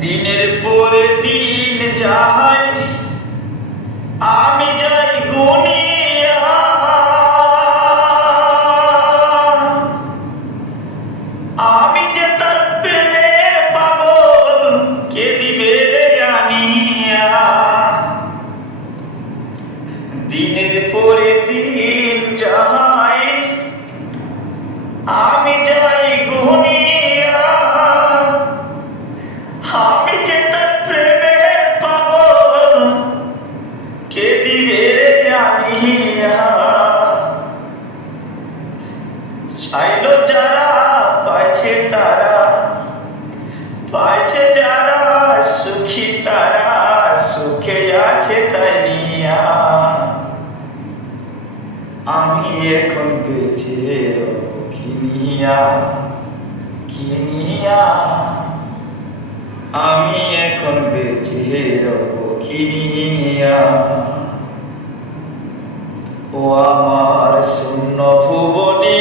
দিনের পরে দিন যায় আমি যাই গুনিয়া, আমি যে তার প্রেমের পাগল কে দিবে রে জানিয়া। দিনের পরে দিন যায় আমি যাই গুনিয়া, আমি যে তার প্রেমের পাগল কে দিবে জানিয়া। চাইলো যারা পাইছে তারা, পাইছে যারা সুখী তারা সুখে আছে তাই নিয়া। আমি এখন বেঁচে রব কিনিয়া কিনিয়া, আমি এখন বেঁচে রব কিনিয়া। ও আমার শূন্য ভুবনে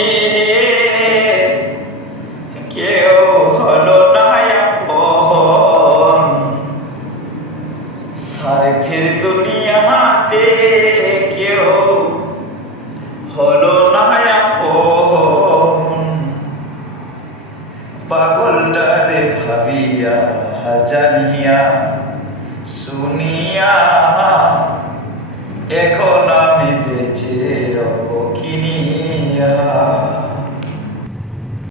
কেউ হলো না আপন, স্বার্থের দুনিয়াতে কেউ হলো না আপন। পাগলটারে ভাবিয়া জানিয়া শুনিয়া এখন আমি